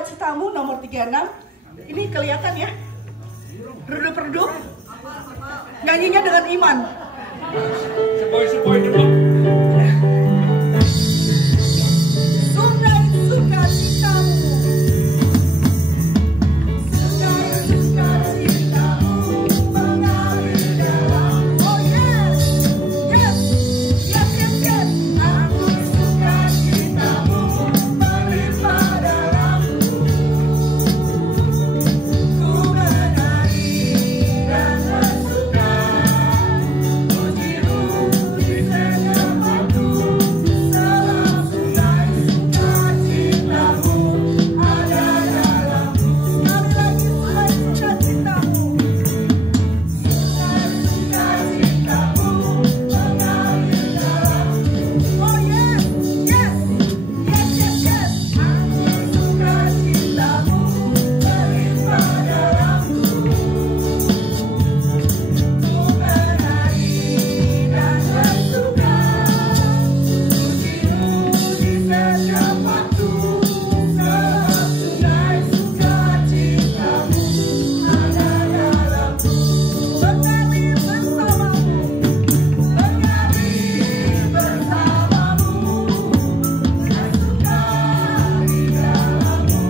Sukacitamu nomor 36. Ini kelihatan ya, redup-redup, nyanyinya dengan iman. Sepoi-sepoi dulu. Sungai sukacitamu, sungai sukacitamu mengalir dalam. Oh yes, yes, yes, yes, yes. Aku sukacitamu melimpah dalamku. Ku menari dan bersuka, pujimu di setiap waktu. Sebab sungai sukacitamu ada dalamku. Sekali lagi, sungai sukacitamu, sungai sukacitamu mengalir dalamku. Oh yes, yes, yes, yes, yes. Aku sukacitamu melimpah dalamku. Ku menari dan bersuka, pujimu di setiap waktu. Sebab sungai sukacitamu ada dalamku. Mengalir bersamamu, mengalir bersamamu, bersuka di dalammu,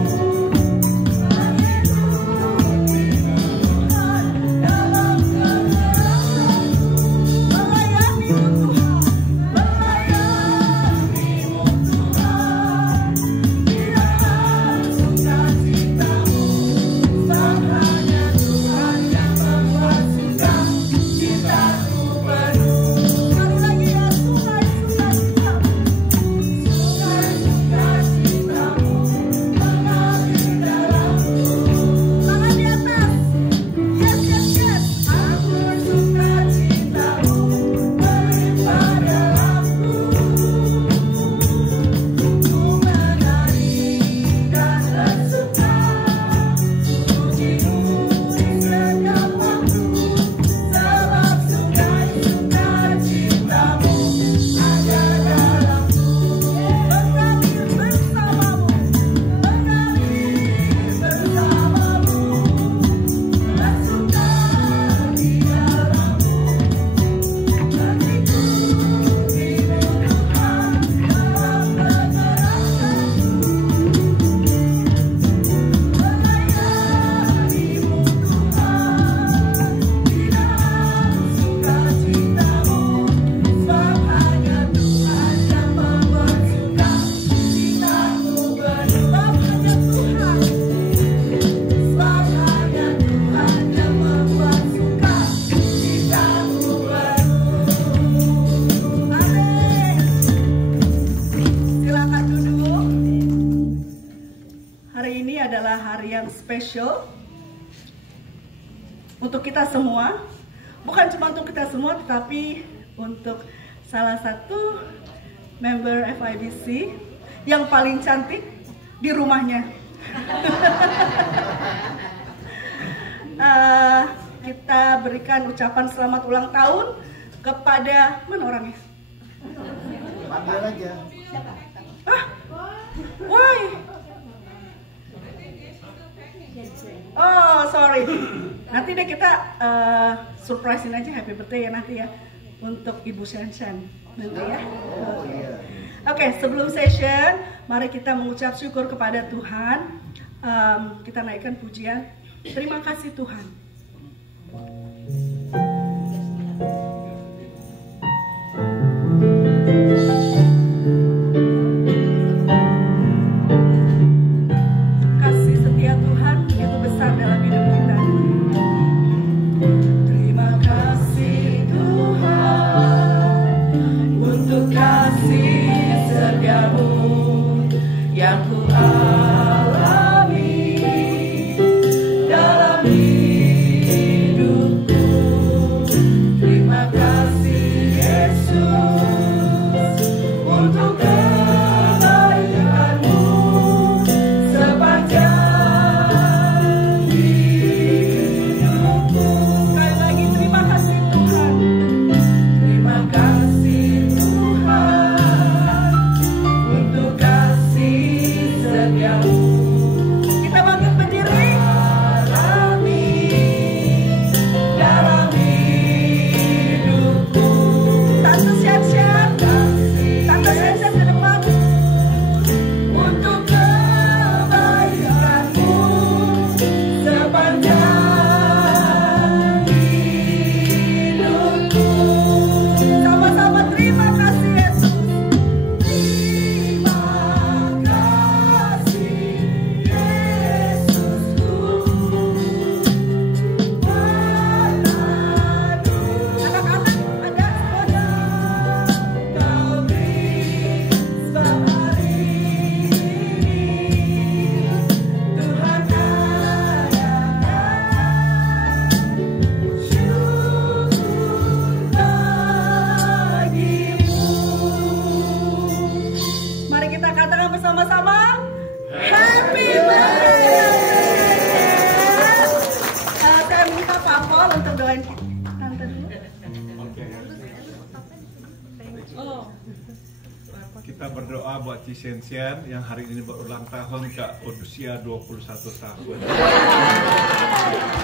mengikuti Tuhan dalam kebenaranmu, melayanimu Tuhan, melayanimu Tuhan, di dalam sukacitamu. Sebab hanya Tuhan yang membuat suka cintaku penuh. Sekali lagi ya, sungai sukacitamu, sungai sukacitamu mengalir dalamku. Tangan di atas, yes, yes, yes. Aku sukacitamu melimpah dalamku. Ku menari dan bersuka, pujimu di setiap waktu. Sebab sungai sukacitamu ada dalamku. Mengalir bersamamu, mengalir bersamamu, bersuka di dalammu, mengikuti Tuhan dalam kebenaranmu, melayanimu Tuhan di dalam sukacitamu. Sebab hanya Tuhan yang membuat suka cintaku penuh. Sebab hanya Tuhan, sebab hanya Tuhan yang membuat suka cintaku penuh. Amin. Silakan duduk. Hari ini adalah hari yang spesial untuk kita semua. Bukan cuma untuk kita semua, tetapi untuk salah satu member FIBC yang paling cantik di rumahnya. Kita berikan ucapan selamat ulang tahun kepada mana orangnya? Panggil aja. Ah, why? Oh, sorry. Nanti deh kita surprisein aja happy birthday ya nanti ya untuk Ibu Shen nanti ya. Oh iya. Oke, sebelum session, mari kita mengucap syukur kepada Tuhan. Kita naikkan pujian. Terima kasih Tuhan. Kasih setia Tuhan begitu besar dalam hidup kita. Terima kasih Tuhan untuk kasih setiamu yang ku alami dalam hidup. kita katakan bersama-sama, Happy Birthday! Saya minta Pak Paul untuk doain tante dulu. Kita berdoa buat Cisensian yang hari ini berulang tahun ke usia 21 tahun.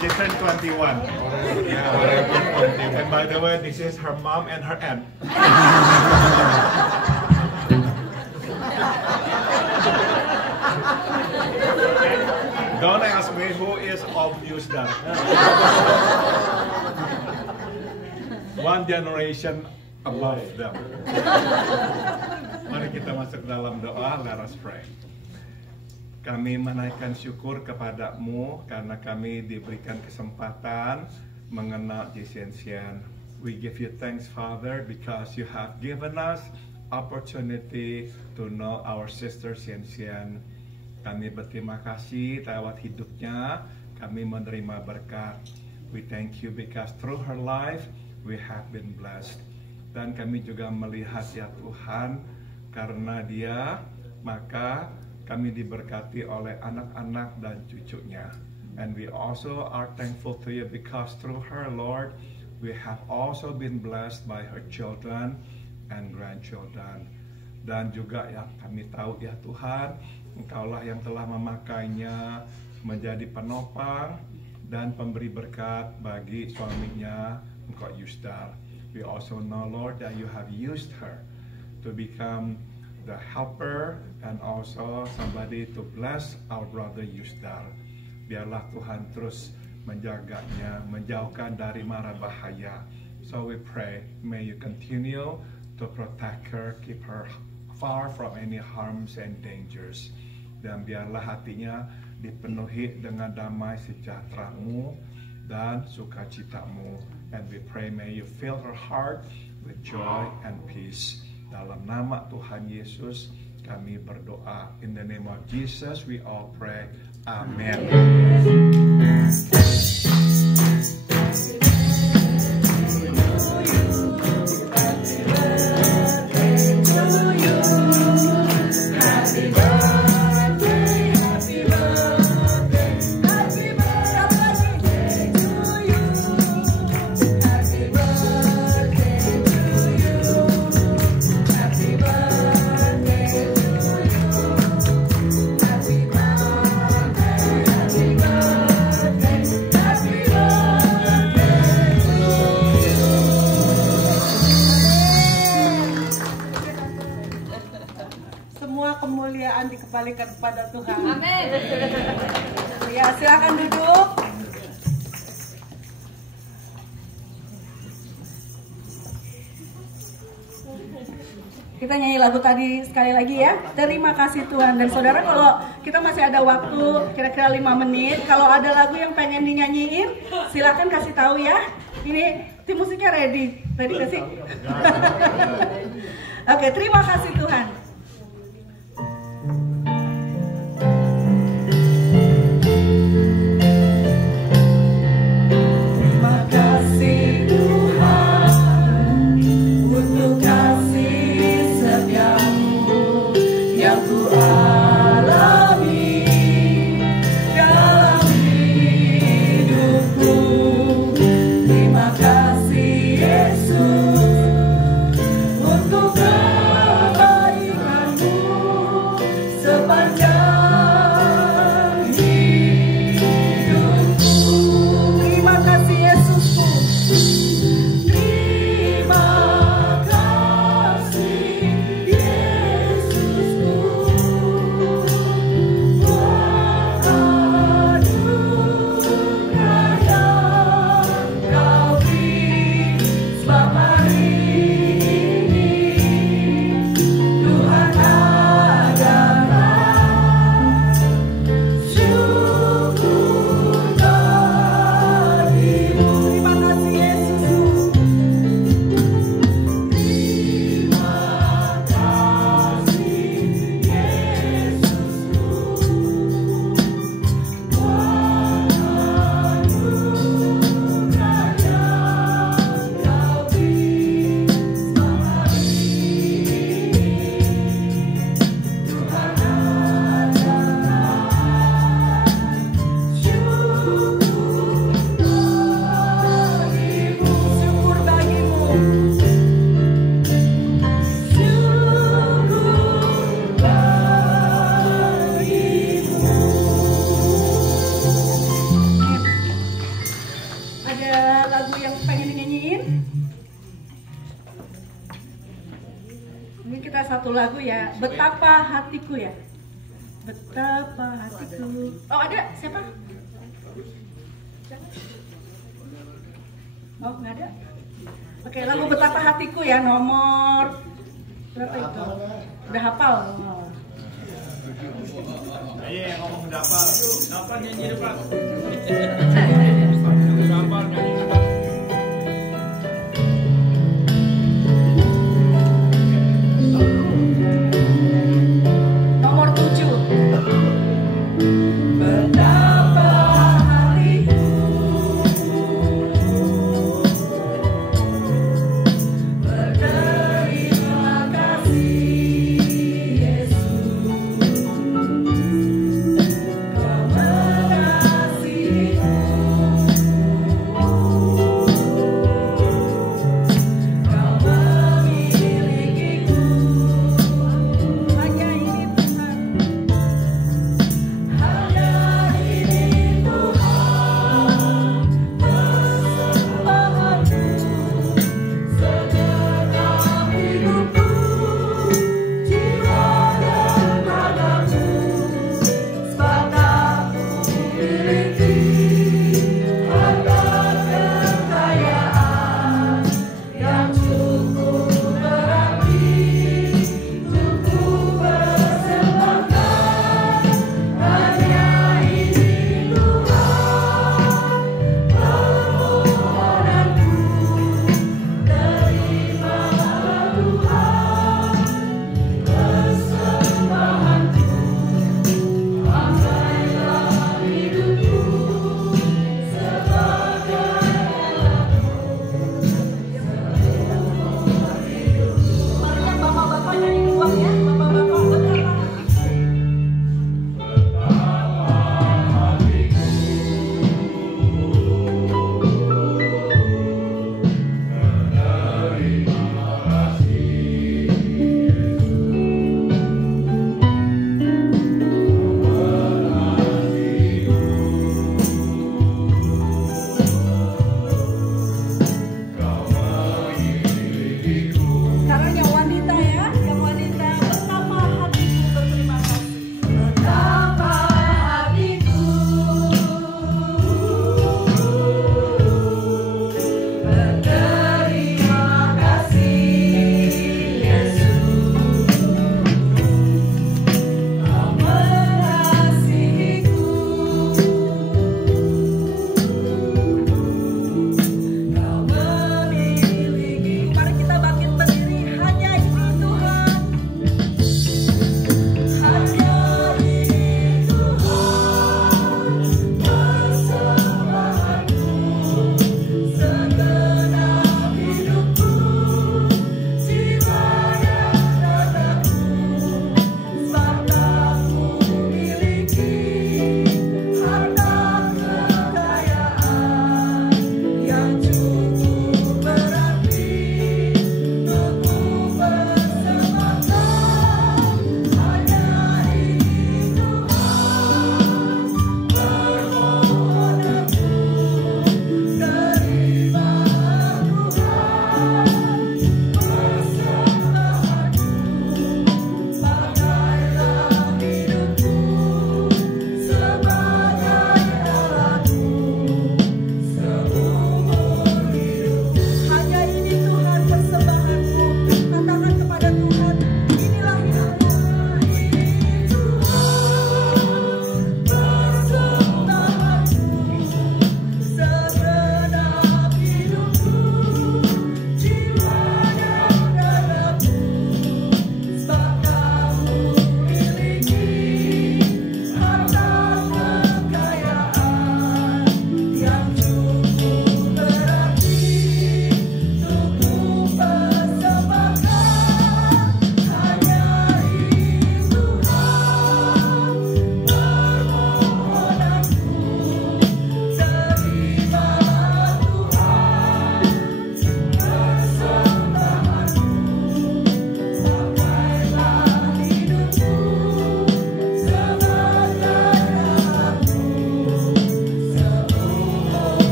She turned 21. Yeah, and by the way, this is her mom and her aunt. Don't ask me who is of Yusdar. One generation above them. Mari kita masuk dalam doa, let us pray. Kami menaikkan syukur kepadamu karena kami diberikan kesempatan mengenal Cisensian. We give you thanks, Father, because you have given us opportunity to know our sister Cisensian. Kami berterima kasih lewat hidupnya, kami menerima berkat. We thank you because through her life, we have been blessed. Dan kami juga melihat ya Tuhan, karena dia, maka kami diberkati oleh anak-anak dan cucunya. And we also are thankful to you because through her, Lord, we have also been blessed by her children and grandchildren. Dan juga ya kami tahu ya Tuhan, Engkaulah yang telah memakainya menjadi penopang dan pemberi berkat bagi suaminya, Engkau Yusdar. We also know, Lord, that you have used her to become the helper and also somebody to bless our brother Yusdar. Biarlah Tuhan terus menjaganya, menjauhkan dari mara bahaya. So we pray, may you continue to protect her, keep her far from any harms and dangers. Dan biarlah hatinya dipenuhi dengan damai sejahtera-Mu dan sukacitamu. And we pray, may you fill her heart with joy and peace. Dalam nama Tuhan Yesus kami berdoa. In the name of Jesus we all pray. Amen. Kemuliaan dikembalikan kepada Tuhan. Amin. Ya, silakan duduk. Kita nyanyi lagu tadi sekali lagi ya. Terima kasih Tuhan. Dan saudara, kalau kita masih ada waktu kira-kira 5 menit, kalau ada lagu yang pengen dinyanyiin, silakan kasih tahu ya. Ini tim musiknya ready. Ready gak sih? Oke, terima kasih Tuhan. Yesus untuk kebaikan. lagu ya. Betapa hatiku ya. Betapa hatiku. Oh ada siapa? Oh nggak ada. Oke, lagu Betapa Hatiku ya, nomor berapa itu? Udah hafal. Ayo yang ngomong udah apa? Apa nyanyi depan? Nomor 7. Betapa hatiku berterima kasih Yesus, Kau mengasihiku.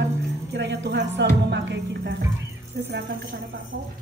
doakan kiranya Tuhan selalu memakai kita. Saya serahkan kepada Pak Paul.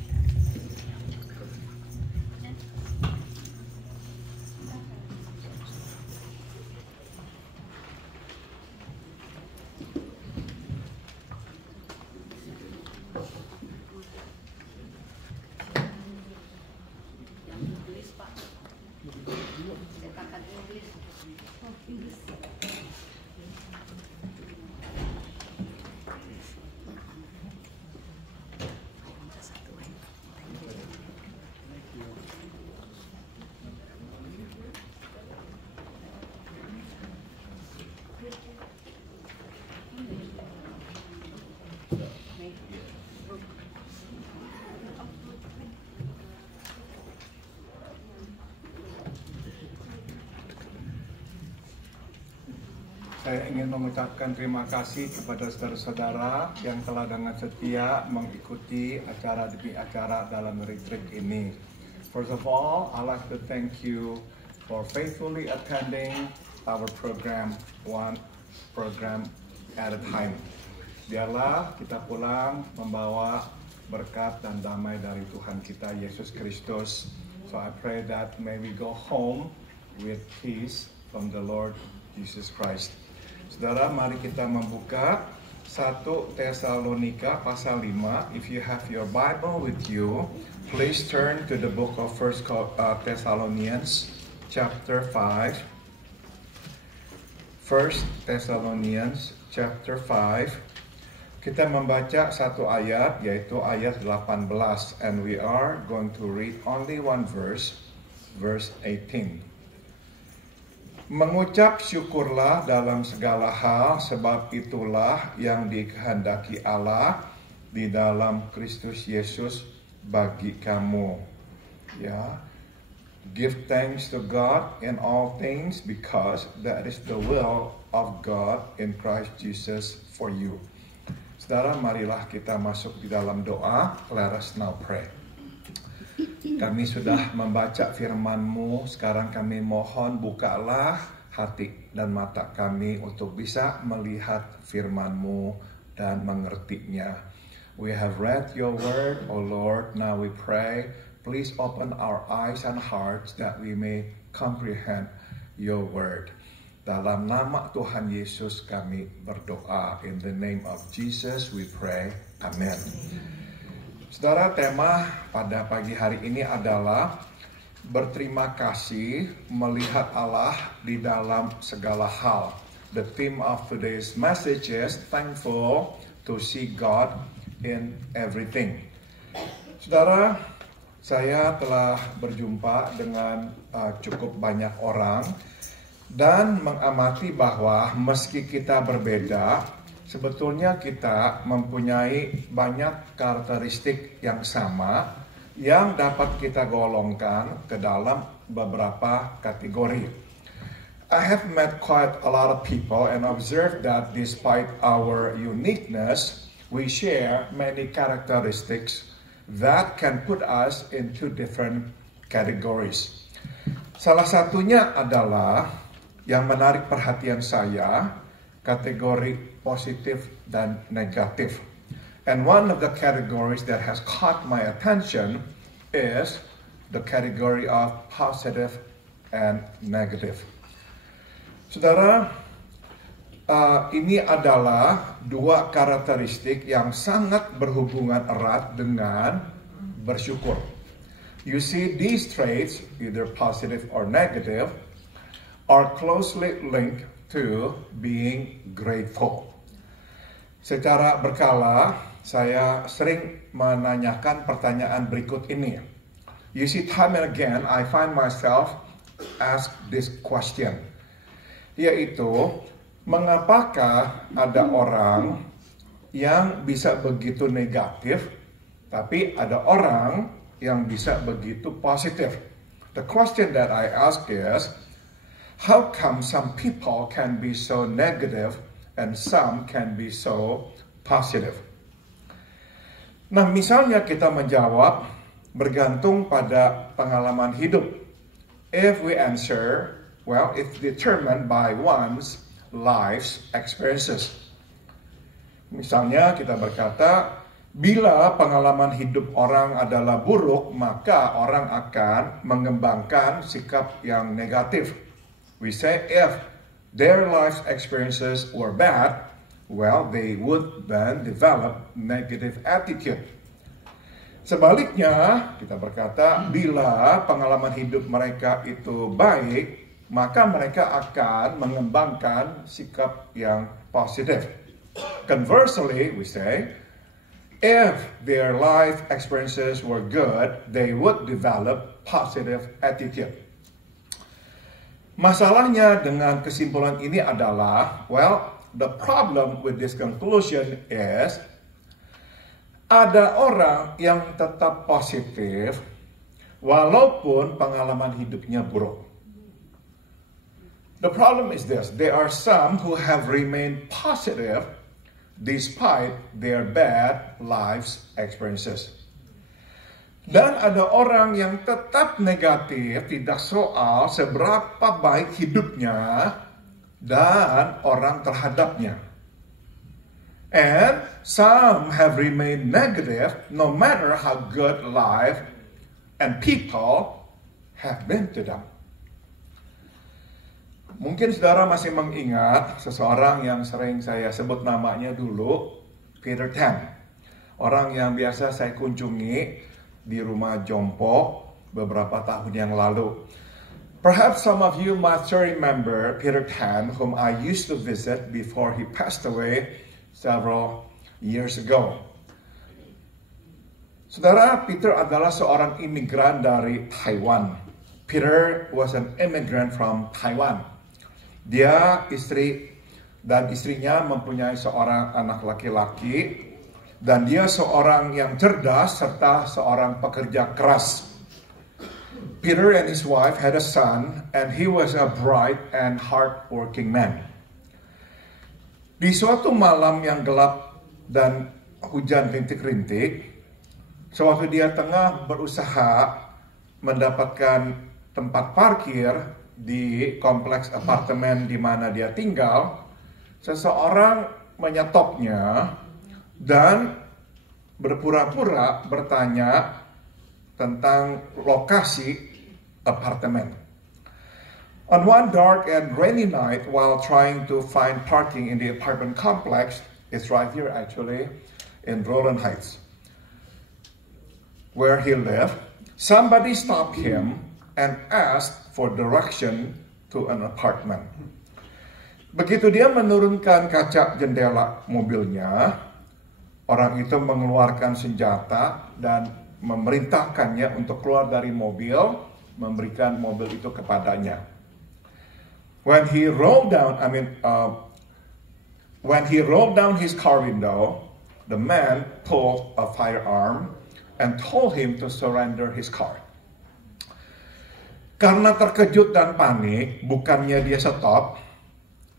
Saya ingin mengucapkan terima kasih kepada saudara-saudara yang telah dengan setia mengikuti acara demi acara dalam retreat ini. First of all, I'd like to thank you for faithfully attending our program, one program at a time. Biarlah kita pulang membawa berkat dan damai dari Tuhan kita Yesus Kristus. So I pray that may we go home with peace from the Lord Jesus Christ. Saudara, mari kita membuka 1 Tesalonika pasal 5. If you have your Bible with you, please turn to the book of 1 Thessalonians chapter 5. 1 Thessalonians chapter 5. Kita membaca satu ayat, yaitu ayat 18, and we are going to read only one verse, verse 18. Mengucap syukurlah dalam segala hal, sebab itulah yang dikehendaki Allah di dalam Kristus Yesus bagi kamu. Ya, give thanks to God in all things, because that is the will of God in Christ Jesus for you. Saudara, marilah kita masuk di dalam doa. Let us now pray. Kami sudah membaca firman-Mu, sekarang kami mohon bukalah hati dan mata kami untuk bisa melihat firman-Mu dan mengertinya. We have read your word, O Lord, now we pray, please open our eyes and hearts that we may comprehend your word. Dalam nama Tuhan Yesus kami berdoa. In the name of Jesus we pray. Amen. Saudara, tema pada pagi hari ini adalah berterima kasih melihat Allah di dalam segala hal. The theme of today's message is thankful to see God in everything. Saudara, saya telah berjumpa dengan cukup banyak orang dan mengamati bahwa meski kita berbeda, sebetulnya kita mempunyai banyak karakteristik yang sama yang dapat kita golongkan ke dalam beberapa kategori. I have met quite a lot of people and observed that despite our uniqueness, we share many characteristics that can put us into different categories. Salah satunya adalah yang menarik perhatian saya, kategori positif dan negatif. And one of the categories that has caught my attention is the category of positive and negative. Saudara, ini adalah dua karakteristik yang sangat berhubungan erat dengan bersyukur. You see, these traits, either positive or negative, are closely linked to being grateful. Secara berkala, saya sering menanyakan pertanyaan berikut ini. You see, time and again, I find myself ask this question, yaitu, mengapakah ada orang yang bisa begitu negatif, tapi ada orang yang bisa begitu positif? The question that I ask is, how come some people can be so negative and some can be so positive? Nah, misalnya kita menjawab bergantung pada pengalaman hidup. If we answer, well, it's determined by one's life's experiences. Misalnya kita berkata, bila pengalaman hidup orang adalah buruk, maka orang akan mengembangkan sikap yang negatif. We say if their life experiences were bad, well, they would then develop negative attitude. Sebaliknya, kita berkata, bila pengalaman hidup mereka itu baik, maka mereka akan mengembangkan sikap yang positif. Conversely, we say, if their life experiences were good, they would develop positive attitude. Masalahnya dengan kesimpulan ini adalah, well, the problem with this conclusion is, ada orang yang tetap positif walaupun pengalaman hidupnya buruk. The problem is this, there are some who have remained positive despite their bad lives experiences. Dan ada orang yang tetap negatif, tidak soal seberapa baik hidupnya dan orang terhadapnya. And some have remained negative no matter how good life and people have been to them. Mungkin saudara masih mengingat seseorang yang sering saya sebut namanya dulu, Peter Tan. Orang yang biasa saya kunjungi di rumah jompo beberapa tahun yang lalu. Perhaps some of you might still remember Peter Tan, whom I used to visit before he passed away several years ago. Saudara, Peter adalah seorang imigran dari Taiwan. Peter was an immigrant from Taiwan. Dia istri dan istrinya mempunyai seorang anak laki-laki, dan dia seorang yang cerdas serta seorang pekerja keras. Peter and his wife had a son, and he was a bright and hard-working man. Di suatu malam yang gelap dan hujan rintik-rintik, sewaktu dia tengah berusaha mendapatkan tempat parkir di kompleks apartemen di mana dia tinggal, seseorang menyetopnya dan berpura-pura bertanya tentang lokasi apartemen. On one dark and rainy night, while trying to find parking in the apartment complex, it's right here actually, in Rowland Heights, where he lived, somebody stopped him and asked for direction to an apartment. Begitu dia menurunkan kaca jendela mobilnya, orang itu mengeluarkan senjata dan memerintahkannya untuk keluar dari mobil, memberikan mobil itu kepadanya. When he rolled down his car window, the man pulled a firearm and told him to surrender his car. Karena terkejut dan panik, bukannya dia stop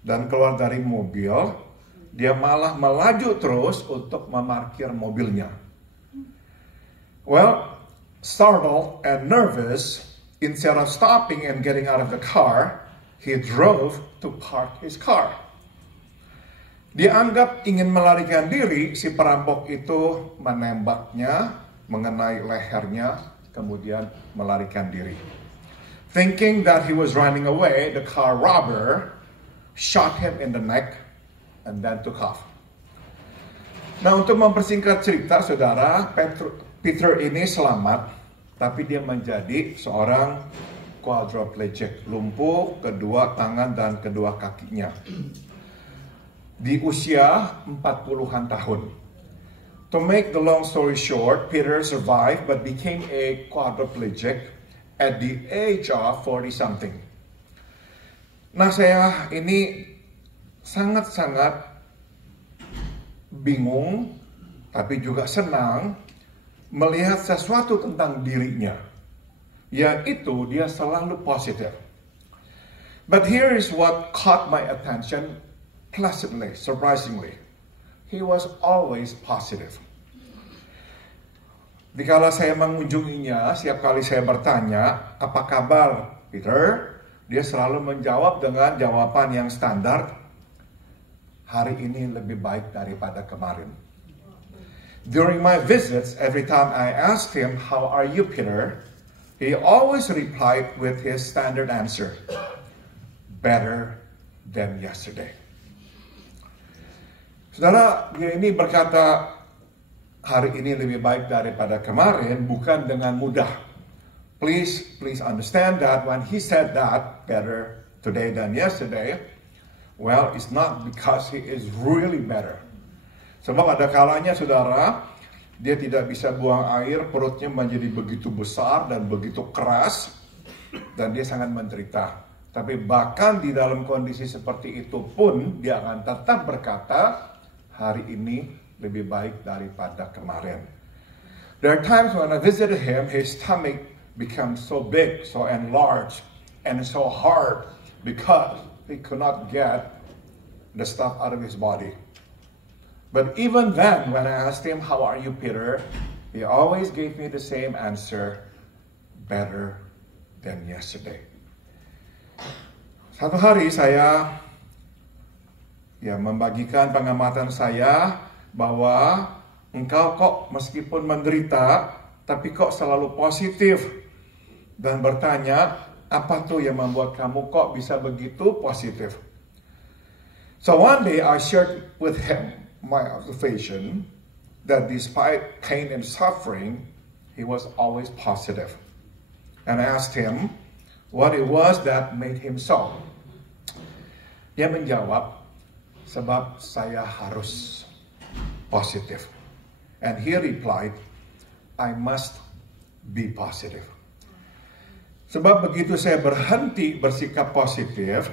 dan keluar dari mobil, dia malah melaju terus untuk memarkir mobilnya. Well, startled and nervous, instead of stopping and getting out of the car, he drove to park his car. Dianggap ingin melarikan diri, si perampok itu menembaknya, mengenai lehernya, kemudian melarikan diri. Thinking that he was running away, the car robber shot him in the neck and then took off. Nah, untuk mempersingkat cerita, saudara, Peter ini selamat, tapi dia menjadi seorang quadriplegic, lumpuh kedua tangan dan kedua kakinya. Di usia 40-an tahun. To make the long story short, Peter survived but became a quadriplegic at the age of 40-something. Nah, saya ini sangat-sangat bingung, tapi juga senang melihat sesuatu tentang dirinya, yaitu dia selalu positif. But here is what caught my attention pleasantly, surprisingly. He was always positive. Dikala saya mengunjunginya, setiap kali saya bertanya, apa kabar Peter? Dia selalu menjawab dengan jawaban yang standar. hari ini lebih baik daripada kemarin. During my visits, every time I asked him, "How are you, Peter?" he always replied with his standard answer, "Better than yesterday." Saudara, dia ini berkata, hari ini lebih baik daripada kemarin, bukan dengan mudah. Please understand that when he said that, better today than yesterday, well, it's not because he is really better. Sebab ada kalanya, saudara, dia tidak bisa buang air, perutnya menjadi begitu besar dan begitu keras, dan dia sangat menderita. Tapi bahkan di dalam kondisi seperti itu pun, dia akan tetap berkata, hari ini lebih baik daripada kemarin. There are times when I visited him, his stomach becomes so big, so enlarged, and so hard because he could not get the stuff out of his body. But even then, when I asked him, "How are you, Peter?" he always gave me the same answer, "Better than yesterday." Satu hari saya membagikan pengamatan saya bahwa engkau kok meskipun menderita, tapi kok selalu positif. Dan bertanya, apa tuh yang membuat kamu kok bisa begitu positif? So one day I shared with him my observation that despite pain and suffering, he was always positive. And I asked him what it was that made him so. Dia menjawab, sebab saya harus positif. And he replied, I must be positive. Sebab begitu saya berhenti bersikap positif,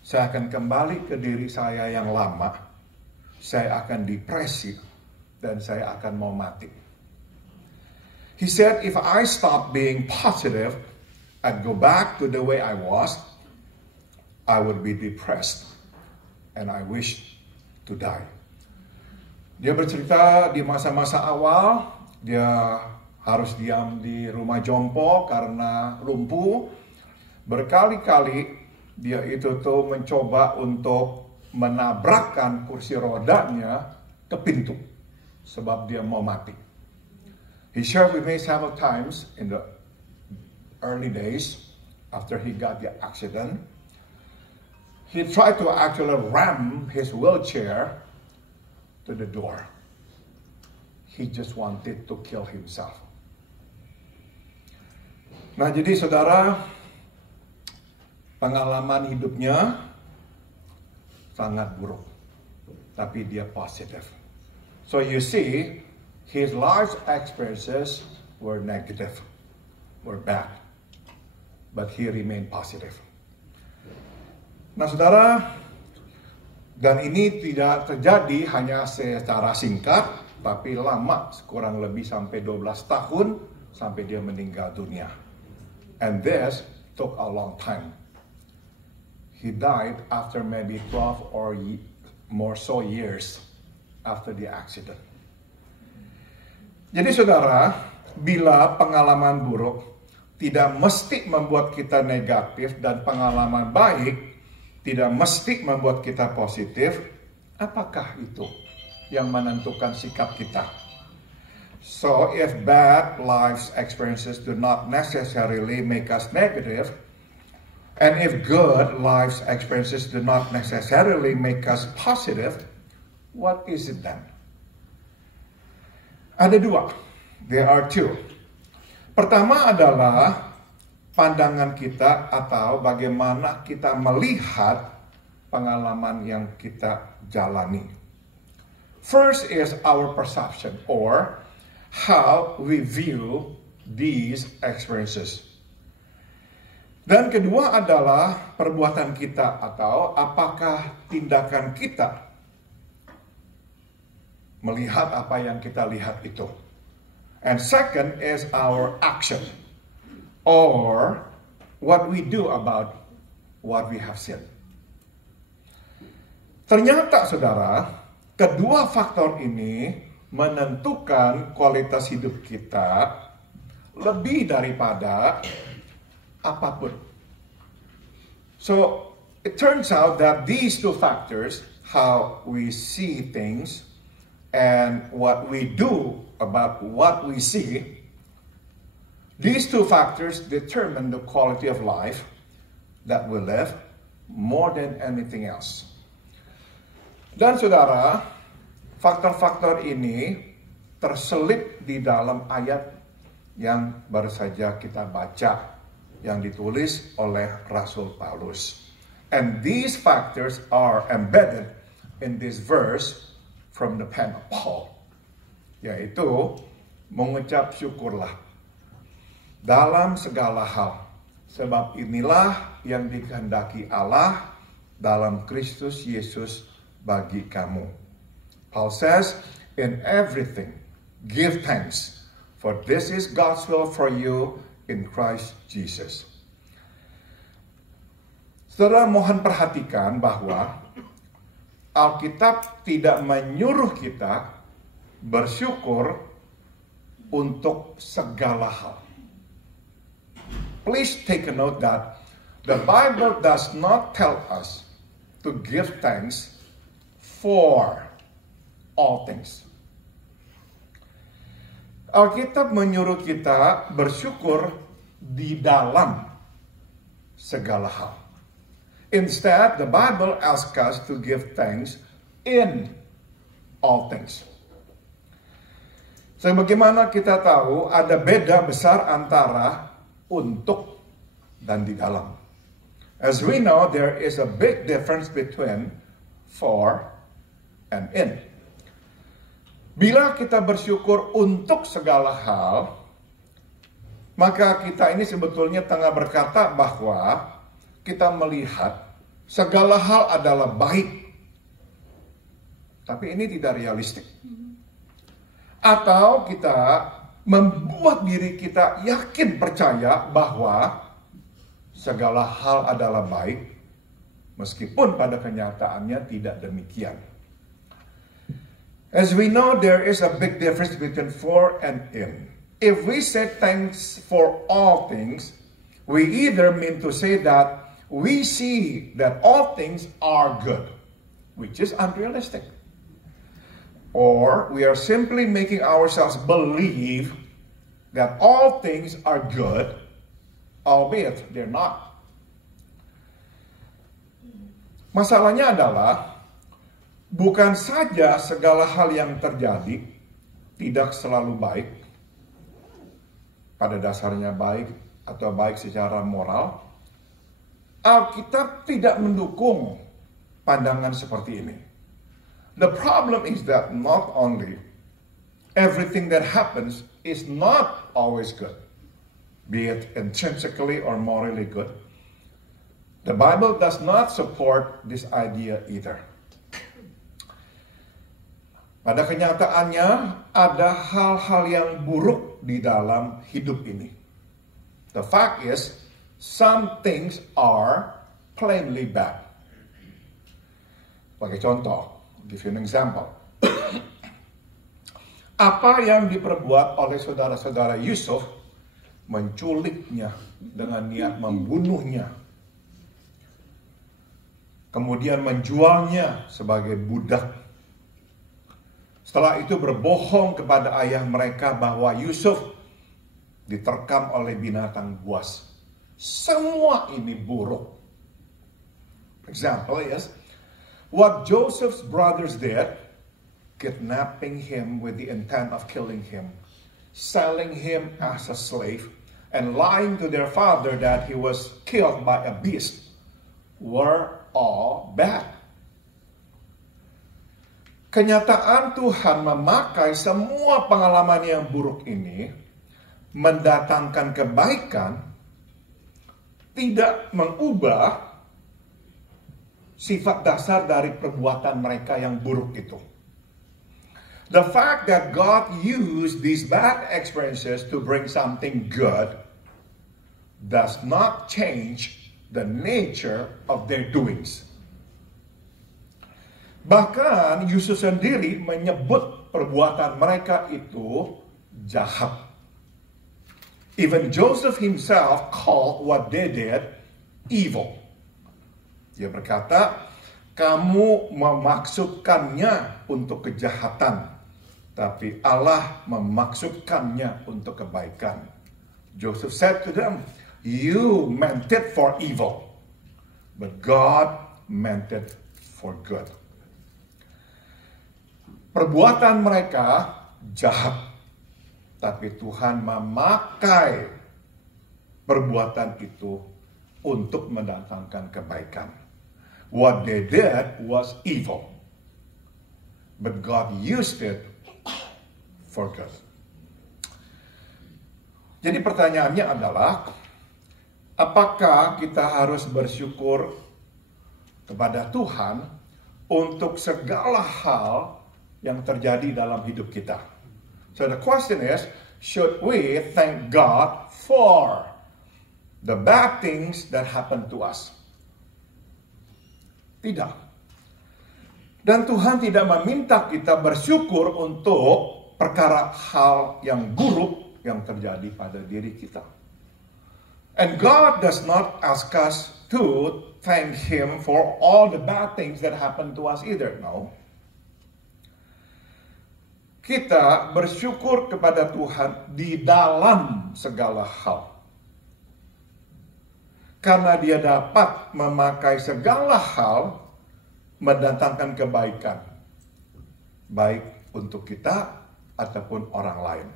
saya akan kembali ke diri saya yang lama. Saya akan depresi dan saya akan mau mati. He said, if I stop being positive and go back to the way I was, I would be depressed and I wish to die. Dia bercerita di masa-masa awal, dia harus diam di rumah jompo karena lumpuh. Berkali-kali dia itu tuh mencoba untuk menabrakkan kursi rodanya ke pintu sebab dia mau mati. He shared with me several times in the early days after he got the accident. He tried to actually ram his wheelchair to the door. He just wanted to kill himself. Nah, jadi saudara, pengalaman hidupnya sangat buruk, tapi dia positif. So you see, his life experiences were negative, were bad, but he remained positive. Nah, saudara, dan ini tidak terjadi hanya secara singkat, tapi lama, kurang lebih sampai 12 tahun, sampai dia meninggal dunia. And this took a long time. He died after maybe 12 or more so years after the accident. Jadi saudara, bila pengalaman buruk tidak mesti membuat kita negatif dan pengalaman baik tidak mesti membuat kita positif, apakah itu yang menentukan sikap kita? So if bad life experiences do not necessarily make us negative, and if good life experiences do not necessarily make us positive, what is it then? Ada dua. There are two. Pertama adalah pandangan kita atau bagaimana kita melihat pengalaman yang kita jalani. First is our perception or how we view these experiences. Dan kedua adalah perbuatan kita atau apakah tindakan kita melihat apa yang kita lihat itu. And second is our action or what we do about what we have seen. Ternyata saudara, kedua faktor ini menentukan kualitas hidup kita lebih daripada apapun. So, it turns out that these two factors how we see things and what we do about what we see, these two factors determine the quality of life that we live more than anything else. Dan saudara, faktor-faktor ini terselip di dalam ayat yang baru saja kita baca, yang ditulis oleh Rasul Paulus. And these factors are embedded in this verse from the pen of Paul, yaitu mengucap syukurlah dalam segala hal, sebab inilah yang dikehendaki Allah dalam Kristus Yesus bagi kamu. Paul says, in everything give thanks, for this is God's will for you in Christ Jesus. Saudara, mohon perhatikan bahwa Alkitab tidak menyuruh kita bersyukur untuk segala hal. Please take a note that the Bible does not tell us to give thanks for all things. Alkitab menyuruh kita bersyukur di dalam segala hal. Instead, the Bible asks us to give thanks in all things. Sebagaimana kita tahu, ada beda besar antara untuk dan di dalam. As we know, there is a big difference between for and in. Bila kita bersyukur untuk segala hal, maka kita ini sebetulnya tengah berkata bahwa kita melihat segala hal adalah baik. Tapi ini tidak realistik. Atau kita membuat diri kita yakin percaya bahwa segala hal adalah baik, meskipun pada kenyataannya tidak demikian. As we know, there is a big difference between for and in. If we say thanks for all things, we either mean to say that we see that all things are good, which is unrealistic. Or we are simply making ourselves believe that all things are good, albeit they're not. Masalahnya adalah, bukan saja segala hal yang terjadi tidak selalu baik, pada dasarnya baik atau baik secara moral. Alkitab tidak mendukung pandangan seperti ini. The problem is that not only everything that happens is not always good, be it intrinsically or morally good. The Bible does not support this idea either. Pada kenyataannya, ada hal-hal yang buruk di dalam hidup ini. The fact is, some things are plainly bad. Sebagai contoh, give you an example. Apa yang diperbuat oleh saudara-saudara Yusuf, menculiknya dengan niat membunuhnya, kemudian menjualnya sebagai budak. Setelah itu berbohong kepada ayah mereka bahwa Yusuf diterkam oleh binatang buas. Semua ini buruk. Example is what Joseph's brothers did, kidnapping him with the intent of killing him, selling him as a slave, and lying to their father that he was killed by a beast, were all bad. Kenyataan Tuhan memakai semua pengalaman yang buruk ini mendatangkan kebaikan, tidak mengubah sifat dasar dari perbuatan mereka yang buruk itu. The fact that God used these bad experiences to bring something good does not change the nature of their doings. Bahkan Yusuf sendiri menyebut perbuatan mereka itu jahat. Even Joseph himself called what they did evil. Dia berkata, kamu memaksudkannya untuk kejahatan, tapi Allah memaksudkannya untuk kebaikan. Joseph said to them, you meant it for evil, but God meant it for good. Perbuatan mereka jahat, tapi Tuhan memakai perbuatan itu untuk mendatangkan kebaikan. What they did was evil, but God used it for good. Jadi pertanyaannya adalah, apakah kita harus bersyukur kepada Tuhan untuk segala hal yang terjadi dalam hidup kita? So the question is, should we thank God for the bad things that happen to us? Tidak. Dan Tuhan tidak meminta kita bersyukur untuk perkara hal yang buruk yang terjadi pada diri kita. And God does not ask us to thank Him for all the bad things that happen to us either. No. Kita bersyukur kepada Tuhan di dalam segala hal. Karena Dia dapat memakai segala hal mendatangkan kebaikan. Baik untuk kita ataupun orang lain.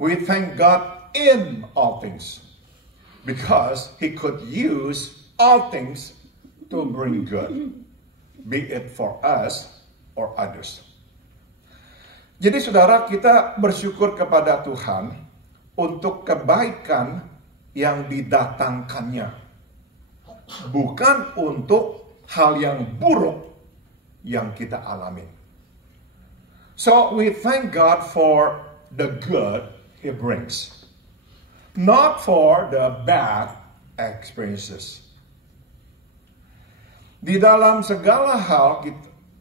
We thank God in all things. Because He could use all things to bring good. Be it for us or others. Jadi saudara, kita bersyukur kepada Tuhan untuk kebaikan yang didatangkannya. Bukan untuk hal yang buruk yang kita alami. So we thank God for the good He brings. Not for the bad experiences. Di dalam segala hal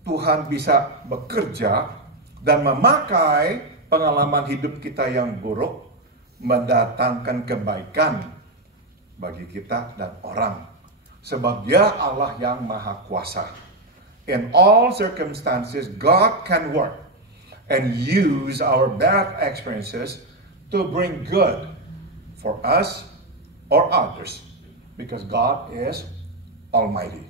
Tuhan bisa bekerja dan memakai pengalaman hidup kita yang buruk mendatangkan kebaikan bagi kita dan orang. Sebab Dia Allah yang Maha Kuasa. In all circumstances, God can work and use our bad experiences to bring good for us or others. Because God is Almighty.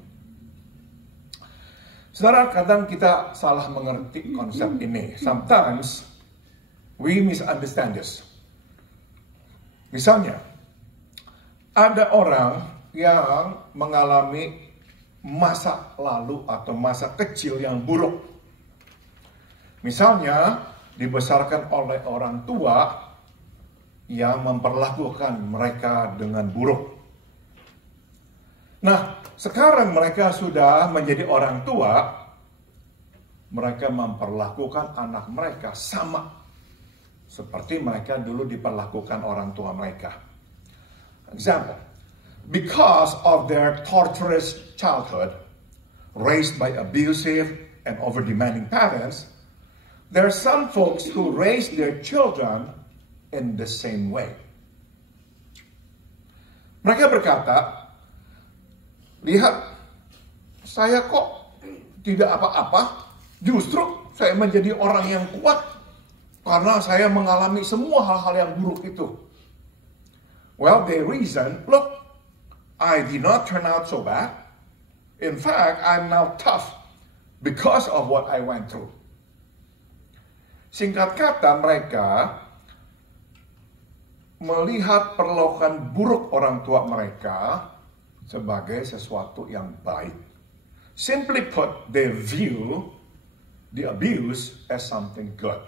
Saudara, kadang kita salah mengerti konsep ini. Sometimes we misunderstand this. Misalnya, ada orang yang mengalami masa lalu atau masa kecil yang buruk. Misalnya, dibesarkan oleh orang tua yang memperlakukan mereka dengan buruk. Nah, sekarang mereka sudah menjadi orang tua, mereka memperlakukan anak mereka sama seperti mereka dulu diperlakukan orang tua mereka. Example, because of their torturous childhood, raised by abusive and over-demanding parents, there are some folks who raise their children in the same way. Mereka berkata, lihat, saya kok tidak apa-apa, justru saya menjadi orang yang kuat karena saya mengalami semua hal-hal yang buruk itu. Well, they reason, look, I did not turn out so bad. In fact, I'm now tough because of what I went through. Singkat kata, mereka melihat perlakuan buruk orang tua mereka sebagai sesuatu yang baik. Simply put, they view the abuse as something good.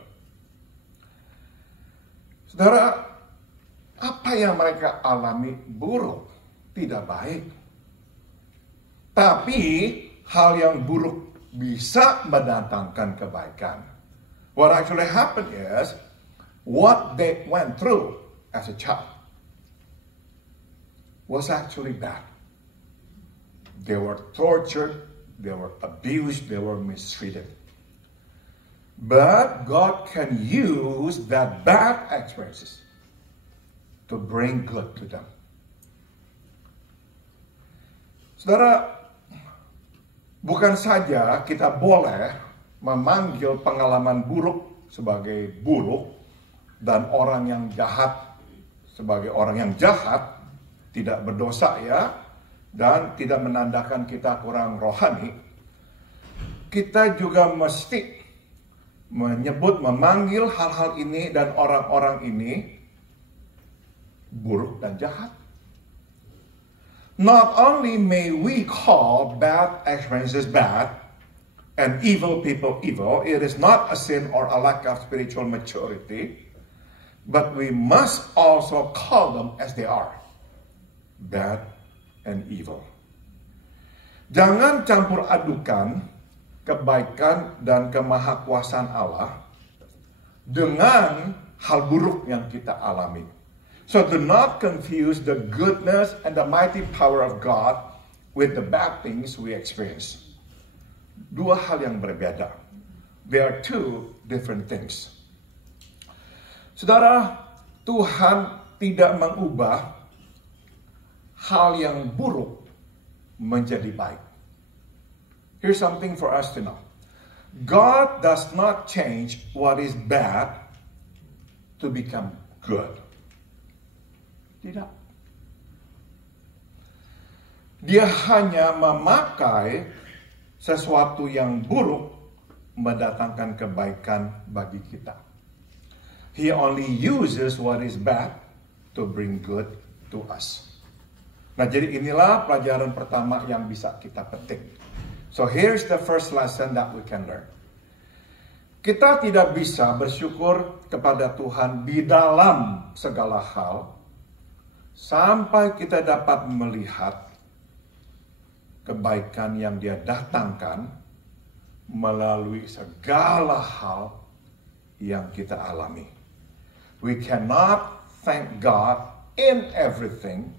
Saudara, apa yang mereka alami buruk, tidak baik. Tapi hal yang buruk bisa mendatangkan kebaikan. What actually happened is, what they went through as a child was actually bad. They were tortured, they were abused, they were mistreated. But God can use that bad experiences to bring good to them. Saudara, bukan saja kita boleh memanggil pengalaman buruk sebagai buruk dan orang yang jahat sebagai orang yang jahat, tidak berdosa ya, dan tidak menandakan kita kurang rohani. Kita juga mesti memanggil hal-hal ini dan orang-orang ini buruk dan jahat. Not only may we call bad experiences bad and evil people evil, it is not a sin or a lack of spiritual maturity, but we must also call them as they are, bad and evil. Jangan campur adukan kebaikan dan kemahakuasaan Allah dengan hal buruk yang kita alami. So do not confuse the goodness and the mighty power of God with the bad things we experience. Dua hal yang berbeda. They are two different things. Saudara, Tuhan tidak mengubah hal yang buruk menjadi baik. Here's something for us to know. God does not change what is bad to become good. Tidak. Dia hanya memakai sesuatu yang buruk mendatangkan kebaikan bagi kita. He only uses what is bad to bring good to us. Nah, jadi inilah pelajaran pertama yang bisa kita petik. So here's the first lesson that we can learn. Kita tidak bisa bersyukur kepada Tuhan di dalam segala hal sampai kita dapat melihat kebaikan yang Dia datangkan melalui segala hal yang kita alami. We cannot thank God in everything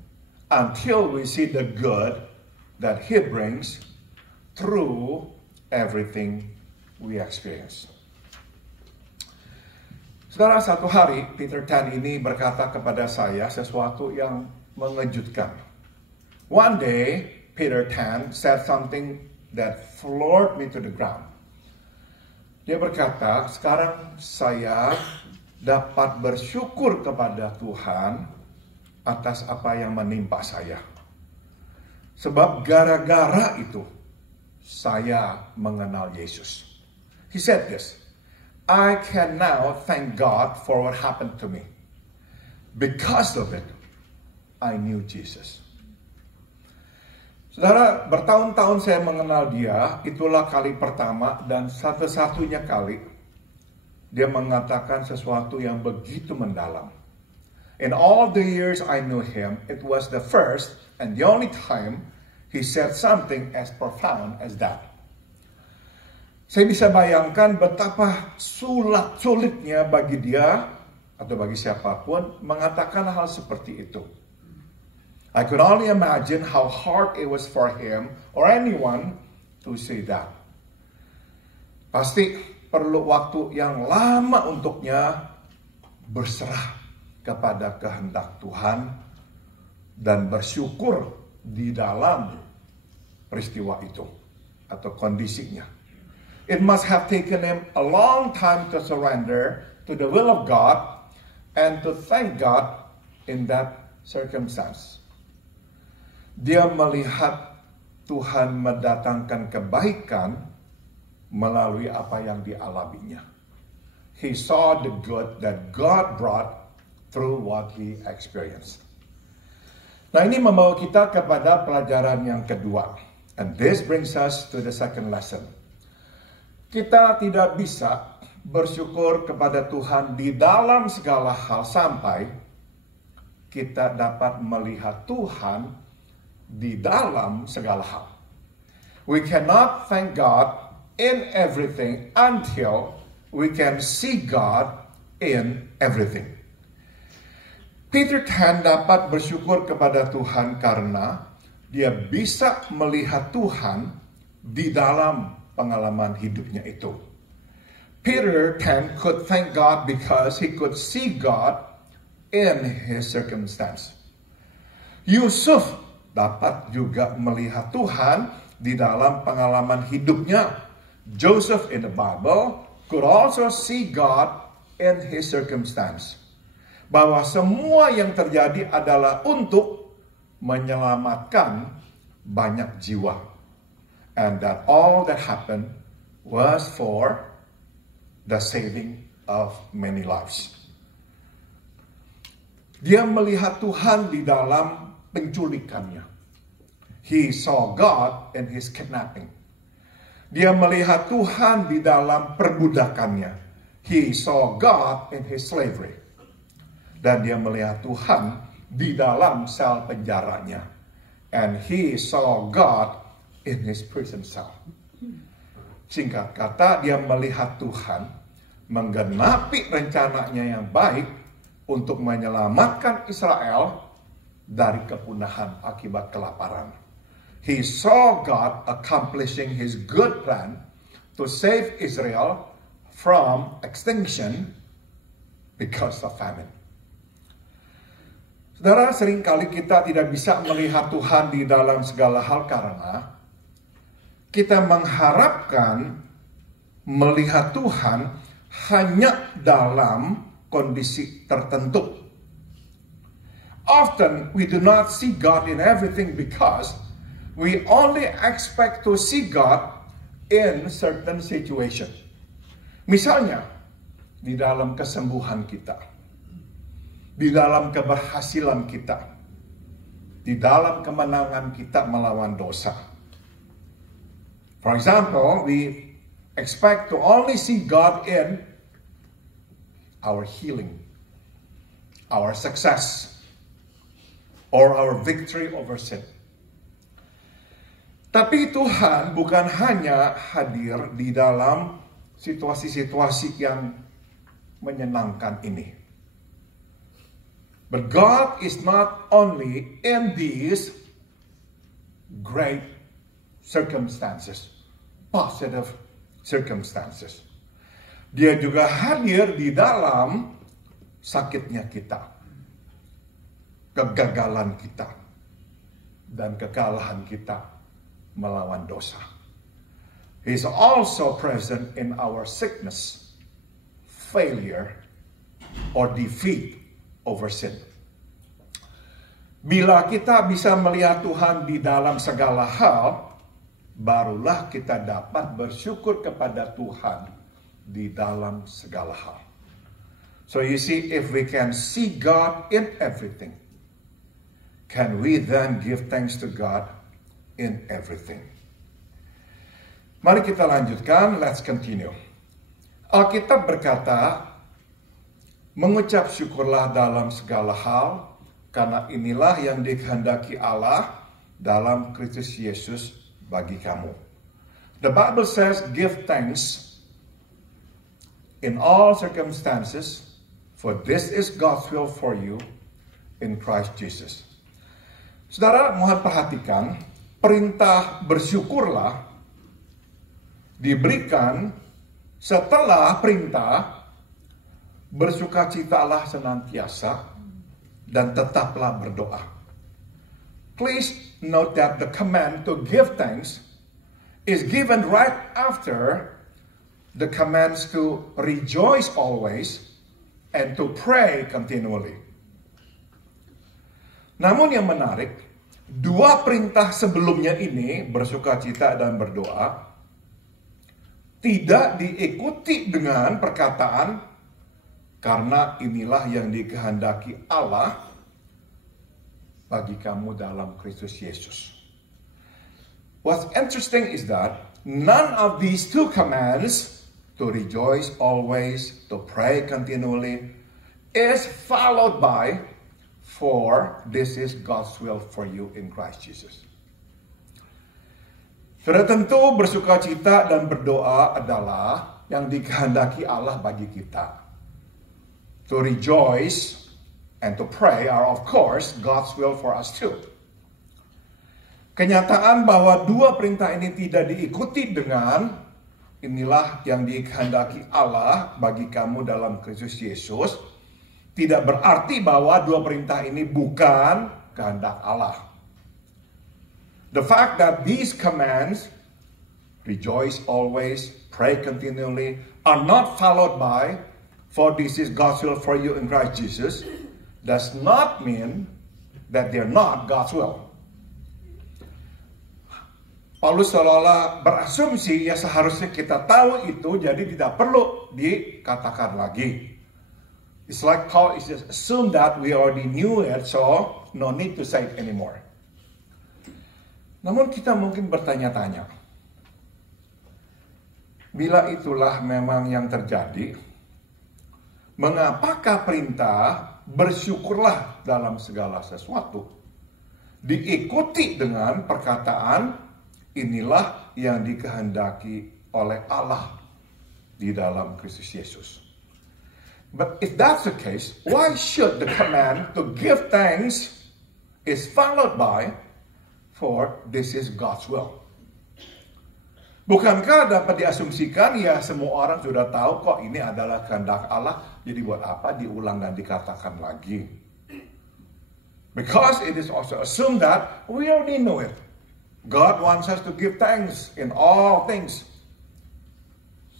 until we see the good that He brings through everything we experience. Saudara, satu hari Peter Tan ini berkata kepada saya sesuatu yang mengejutkan. One day, Peter Tan said something that floored me to the ground. Dia berkata, sekarang saya dapat bersyukur kepada Tuhan atas apa yang menimpa saya. Sebab gara-gara itu, saya mengenal Yesus. He said this, I can now thank God for what happened to me. Because of it, I knew Jesus. Saudara, bertahun-tahun saya mengenal dia, itulah kali pertama dan satu-satunya kali dia mengatakan sesuatu yang begitu mendalam. In all the years I knew him, it was the first and the only time he said something as profound as that. Saya bisa bayangkan betapa sulitnya bagi dia atau bagi siapapun mengatakan hal seperti itu. I could only imagine how hard it was for him or anyone to say that. Pasti perlu waktu yang lama untuknya berserah kepada kehendak Tuhan dan bersyukur di dalam peristiwa itu atau kondisinya. It must have taken him a long time to surrender to the will of God and to thank God in that circumstance. Dia melihat Tuhan mendatangkan kebaikan melalui apa yang dialaminya. He saw the good that God brought through what he experienced. Nah, ini membawa kita kepada pelajaran yang kedua. And this brings us to the second lesson. Kita tidak bisa bersyukur kepada Tuhan di dalam segala hal sampai kita dapat melihat Tuhan di dalam segala hal. We cannot thank God in everything until we can see God in everything. Peter Tan dapat bersyukur kepada Tuhan karena dia bisa melihat Tuhan di dalam pengalaman hidupnya itu. Peter Tan could thank God because he could see God in his circumstance. Yusuf dapat juga melihat Tuhan di dalam pengalaman hidupnya. Joseph in the Bible could also see God in his circumstance. Bahwa semua yang terjadi adalah untuk menyelamatkan banyak jiwa. And that all that happened was for the saving of many lives. Dia melihat Tuhan di dalam penculikannya. He saw God in his kidnapping. Dia melihat Tuhan di dalam perbudakannya. He saw God in his slavery. Dan dia melihat Tuhan di dalam sel penjaranya. And he saw God in his prison cell. Singkat kata, dia melihat Tuhan menggenapi rencananya yang baik untuk menyelamatkan Israel dari kepunahan akibat kelaparan. He saw God accomplishing his good plan to save Israel from extinction because of famine. Saudara, seringkali kita tidak bisa melihat Tuhan di dalam segala hal karena kita mengharapkan melihat Tuhan hanya dalam kondisi tertentu. Often we do not see God in everything because we only expect to see God in certain situation. Misalnya, di dalam kesembuhan kita, di dalam keberhasilan kita, di dalam kemenangan kita melawan dosa. For example, we expect to only see God in our healing, our success, or our victory over sin. Tapi Tuhan bukan hanya hadir di dalam situasi-situasi yang menyenangkan ini. But God is not only in these great circumstances, positive circumstances. Dia juga hadir di dalam sakitnya kita, kegagalan kita, dan kekalahan kita melawan dosa. He is also present in our sickness, failure, or defeat over sin. Bila kita bisa melihat Tuhan di dalam segala hal, barulah kita dapat bersyukur kepada Tuhan di dalam segala hal. So you see, if we can see God in everything, can we then give thanks to God in everything? Mari kita lanjutkan, let's continue. Alkitab berkata, mengucap syukurlah dalam segala hal, karena inilah yang dikehendaki Allah dalam Kristus Yesus bagi kamu. The Bible says, give thanks in all circumstances, for this is God's will for you in Christ Jesus. Saudara, mohon perhatikan, perintah bersyukurlah diberikan setelah perintah bersukacitalah senantiasa dan tetaplah berdoa. Please note that the command to give thanks is given right after the commands to rejoice always and to pray continually. Namun yang menarik, dua perintah sebelumnya ini, bersukacita dan berdoa, tidak diikuti dengan perkataan karena inilah yang dikehendaki Allah bagi kamu dalam Kristus Yesus. What's interesting is that none of these two commands, to rejoice always, to pray continually, is followed by, for this is God's will for you in Christ Jesus. Sudah tentu bersukacita dan berdoa adalah yang dikehendaki Allah bagi kita. To rejoice and to pray are of course God's will for us too. Kenyataan bahwa dua perintah ini tidak diikuti dengan inilah yang dikehendaki Allah bagi kamu dalam Kristus Yesus tidak berarti bahwa dua perintah ini bukan kehendak Allah. The fact that these commands, rejoice always, pray continually, are not followed by, for this is God's will for you in Christ Jesus, does not mean that they're not God's will. Paulus seolah-olah berasumsi ya seharusnya kita tahu itu, jadi tidak perlu dikatakan lagi. It's like Paul is just assume that we already knew it, so no need to say it anymore. Namun kita mungkin bertanya-tanya, bila itulah memang yang terjadi, mengapakah perintah bersyukurlah dalam segala sesuatu diikuti dengan perkataan inilah yang dikehendaki oleh Allah di dalam Kristus Yesus? But if that's the case, why should the command to give thanks is followed by, for this is God's will? Bukankah dapat diasumsikan ya semua orang sudah tahu kok ini adalah kehendak Allah, jadi buat apa diulang dan dikatakan lagi? Because it is also assumed that we already know it. God wants us to give thanks in all things.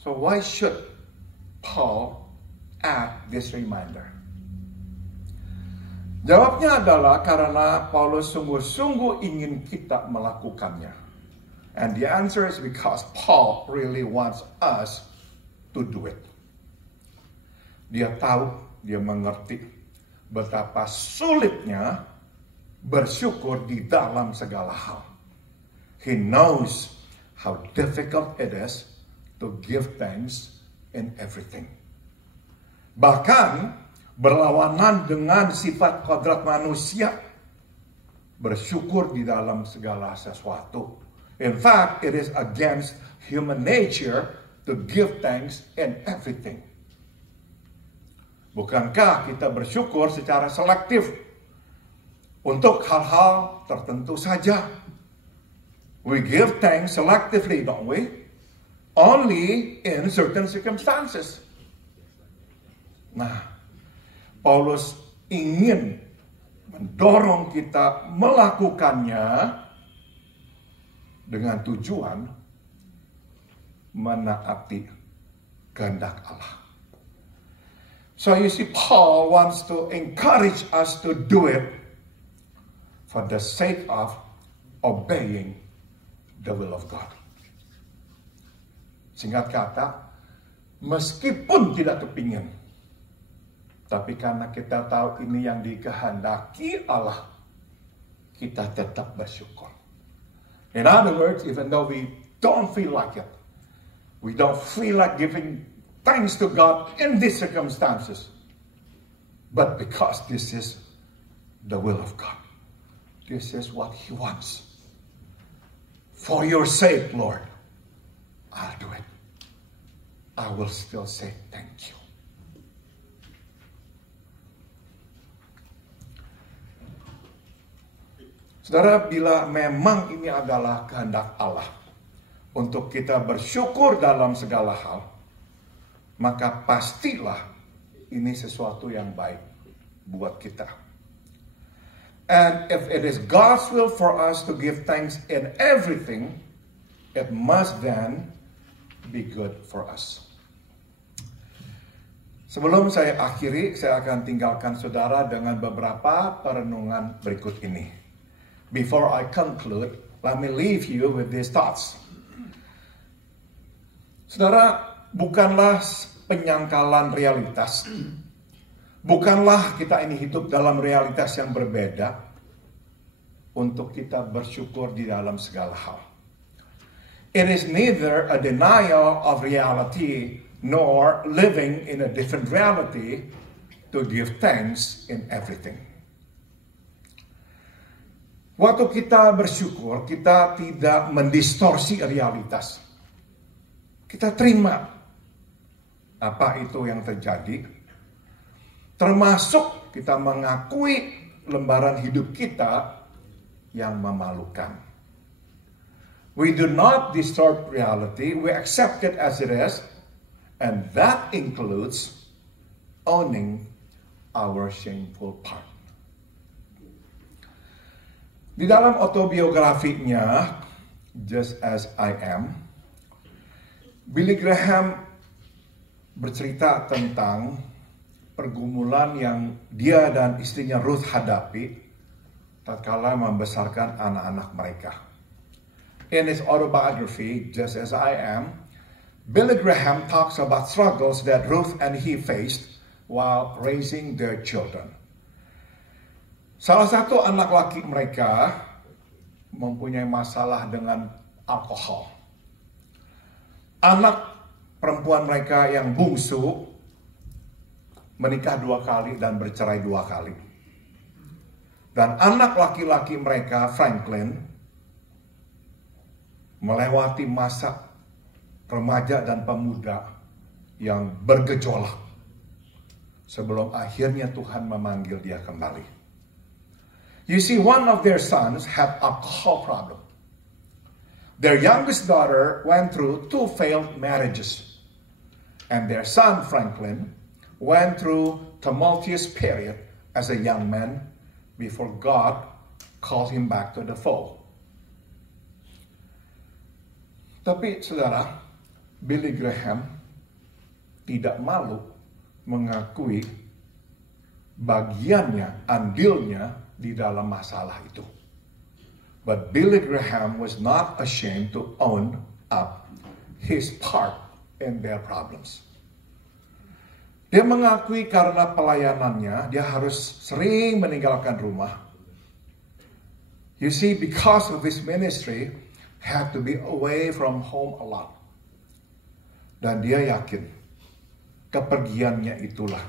So why should Paul add this reminder? Jawabnya adalah karena Paulus sungguh-sungguh ingin kita melakukannya. And the answer is because Paul really wants us to do it. Dia tahu, dia mengerti betapa sulitnya bersyukur di dalam segala hal. He knows how difficult it is to give thanks in everything. Bahkan berlawanan dengan sifat kodrat manusia, bersyukur di dalam segala sesuatu. In fact, it is against human nature to give thanks in everything. Bukankah kita bersyukur secara selektif untuk hal-hal tertentu saja? We give thanks selectively, don't we? Only in certain circumstances. Nah, Paulus ingin mendorong kita melakukannya dengan tujuan menaati kehendak Allah. So you see, Paul wants to encourage us to do it for the sake of obeying the will of God. Singkat kata, meskipun tidak kepingin, tapi karena kita tahu ini yang dikehendaki Allah, kita tetap bersyukur. In other words, even though we don't feel like it, we don't feel like giving thanks to God in these circumstances, but because this is the will of God, this is what He wants. For your sake, Lord, I'll do it. I will still say thank you. Saudara, bila memang ini adalah kehendak Allah untuk kita bersyukur dalam segala hal, maka pastilah ini sesuatu yang baik buat kita. And if it is God's will for us to give thanks in everything, it must then be good for us. Sebelum saya akhiri, saya akan tinggalkan saudara dengan beberapa perenungan berikut ini. Before I conclude, let me leave you with these thoughts. Saudara, bukanlah penyangkalan realitas. Bukanlah kita ini hidup dalam realitas yang berbeda untuk kita bersyukur di dalam segala hal. It is neither a denial of reality nor living in a different reality to give thanks in everything. Waktu kita bersyukur, kita tidak mendistorsi realitas. Kita terima apa itu yang terjadi. Termasuk kita mengakui lembaran hidup kita yang memalukan. We do not distort reality, we accept it as it is, and that includes owning our shameful part. Di dalam autobiografinya, Just As I Am, Billy Graham bercerita tentang pergumulan yang dia dan istrinya Ruth hadapi tatkala membesarkan anak-anak mereka. In his autobiography, Just As I Am, Billy Graham talks about struggles that Ruth and he faced while raising their children. Salah satu anak laki mereka mempunyai masalah dengan alkohol. Anak perempuan mereka yang bungsu menikah 2 kali dan bercerai 2 kali. Dan anak laki-laki mereka, Franklin, melewati masa remaja dan pemuda yang bergejolak sebelum akhirnya Tuhan memanggil dia kembali. You see, one of their sons had alcohol problem. Their youngest daughter went through 2 failed marriages. And their son, Franklin, went through tumultuous period as a young man before God called him back to the fold. Tapi saudara, Billy Graham tidak malu mengakui bagiannya, andilnya di dalam masalah itu. But Billy Graham was not ashamed to own up his part in their problems. Dia mengakui karena pelayanannya, dia harus sering meninggalkan rumah. You see, because of this ministry, had to be away from home a lot. Dan dia yakin, kepergiannya itulah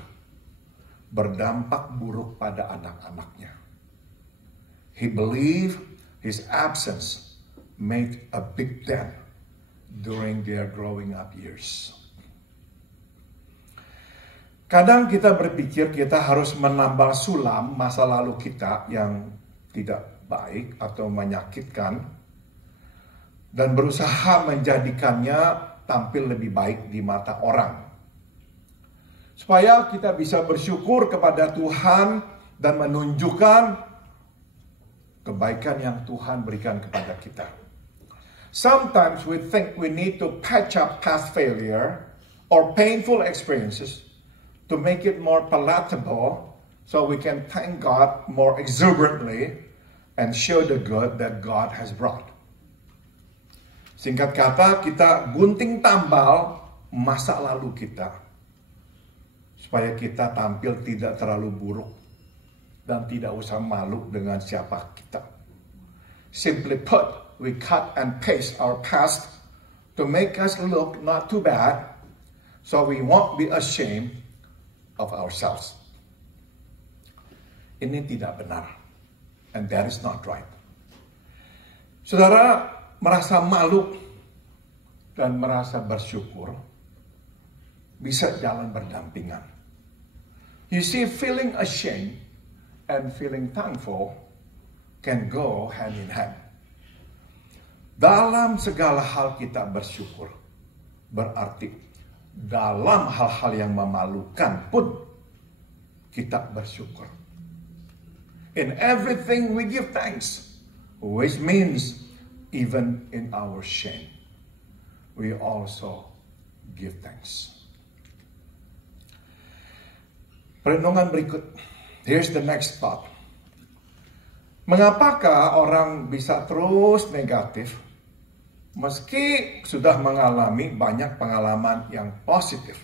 berdampak buruk pada anak-anaknya. He believed his absence made a big dent during their growing up years. Kadang kita berpikir kita harus menambal sulam masa lalu kita yang tidak baik atau menyakitkan dan berusaha menjadikannya tampil lebih baik di mata orang. Supaya kita bisa bersyukur kepada Tuhan dan menunjukkan kebaikan yang Tuhan berikan kepada kita. Sometimes we think we need to patch up past failure or painful experiences to make it more palatable so we can thank God more exuberantly and show the good that God has brought. Singkat kata, kita gunting tambal masa lalu kita supaya kita tampil tidak terlalu buruk dan tidak usah malu dengan siapa kita. Simply put, we cut and paste our past to make us look not too bad, so we won't be ashamed of ourselves. Ini tidak benar, and that is not right. Saudara merasa malu dan merasa bersyukur bisa jalan berdampingan. You see, feeling ashamed and feeling thankful can go hand in hand. Dalam segala hal kita bersyukur, berarti dalam hal-hal yang memalukan pun kita bersyukur. In everything we give thanks, which means even in our shame, we also give thanks. Renungan berikut. Here's the next thought. Mengapakah orang bisa terus negatif meski sudah mengalami banyak pengalaman yang positif?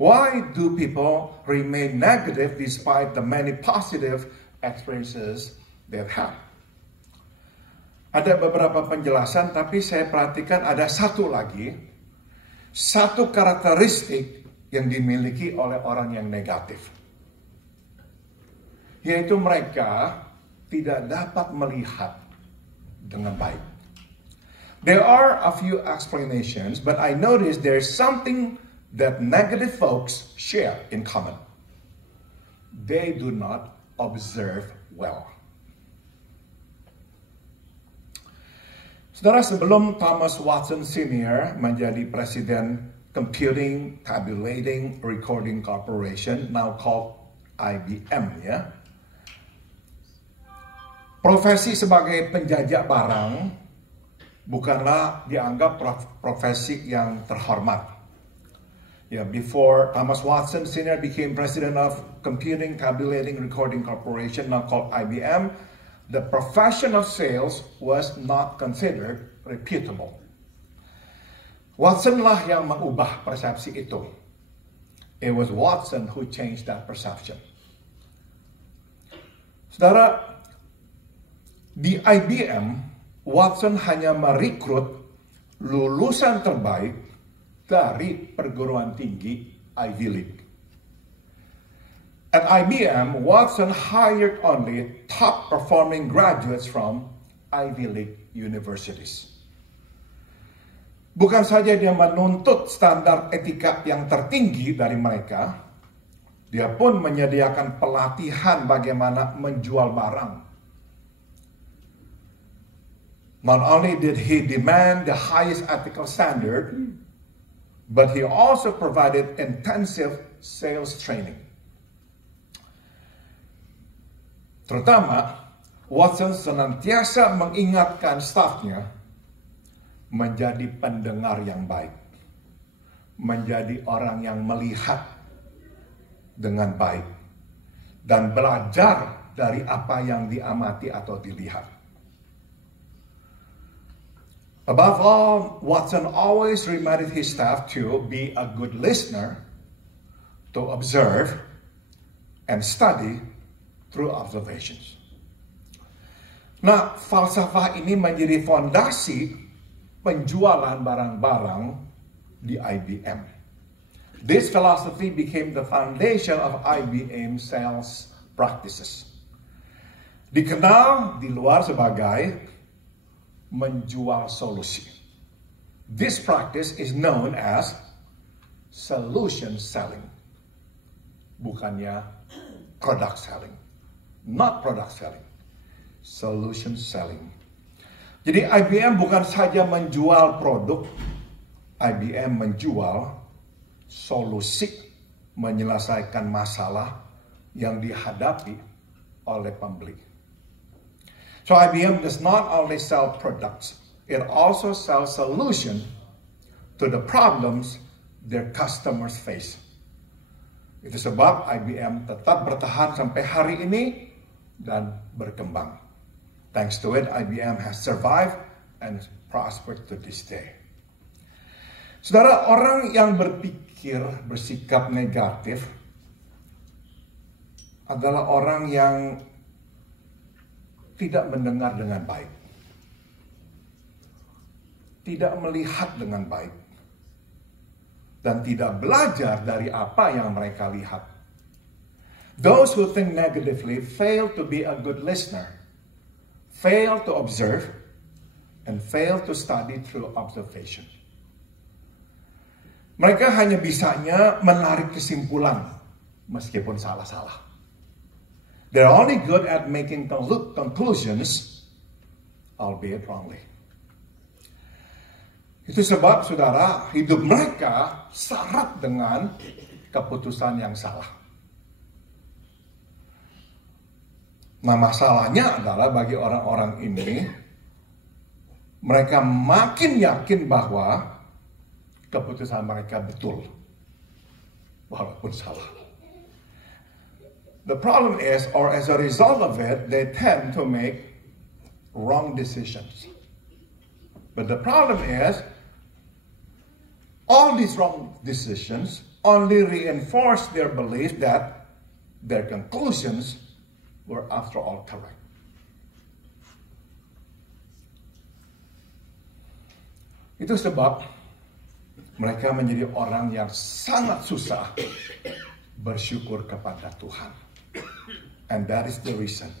Why do people remain negative despite the many positive experiences they've had? Ada beberapa penjelasan, tapi saya perhatikan ada satu lagi, satu karakteristik yang dimiliki oleh orang yang negatif, yaitu mereka tidak dapat melihat dengan baik. There are a few explanations, but I noticed there's something that negative folks share in common. They do not observe well. Saudara, sebelum Thomas Watson Sr. menjadi presiden Computing, Tabulating, Recording Corporation, now called IBM, ya. Profesi sebagai penjajah barang bukanlah dianggap profesi yang terhormat. Before Thomas Watson Sr. became president of Computing, Tabulating, Recording Corporation, now called IBM, the profession of sales was not considered reputable. Watson lah yang mengubah persepsi itu. It was Watson who changed that perception. Saudara, di IBM, Watson hanya merekrut lulusan terbaik dari perguruan tinggi Ivy League. At IBM, Watson hired only top-performing graduates from Ivy League universities. Bukan saja dia menuntut standar etika yang tertinggi dari mereka, dia pun menyediakan pelatihan bagaimana menjual barang. Not only did he demand the highest ethical standard, but he also provided intensive sales training. Terutama, Watson senantiasa mengingatkan stafnya menjadi pendengar yang baik, menjadi orang yang melihat dengan baik, dan belajar dari apa yang diamati atau dilihat. Above all, Watson always reminded his staff to be a good listener, to observe and study through observations. Nah, falsafah ini menjadi fondasi penjualan barang-barang di IBM. This philosophy became the foundation of IBM sales practices. Dikenal di luar sebagai menjual solusi. This practice is known as solution selling. Bukannya product selling. Not product selling. Solution selling. Jadi IBM bukan saja menjual produk, IBM menjual solusi menyelesaikan masalah yang dihadapi oleh pembeli. So IBM does not only sell products, it also sells solutions to the problems their customers face. Itu sebab IBM tetap bertahan sampai hari ini dan berkembang. Thanks to it, IBM has survived and prospered to this day. Saudara, orang yang bersikap negatif adalah orang yang tidak mendengar dengan baik, tidak melihat dengan baik, dan tidak belajar dari apa yang mereka lihat. Those who think negatively fail to be a good listener, fail to observe, and fail to study through observation. Mereka hanya bisanya menarik kesimpulan meskipun salah-salah. They're only good at making conclusions, albeit wrongly. Itu sebab, saudara, hidup mereka syarat dengan keputusan yang salah. Nah, masalahnya adalah bagi orang-orang ini, mereka makin yakin bahwa keputusan mereka betul, walaupun salah. The problem is, or as a result of it, they tend to make wrong decisions. But the problem is, all these wrong decisions only reinforce their belief that their conclusions were after all correct. Itu sebab mereka menjadi orang yang sangat susah bersyukur kepada Tuhan. And that is the reason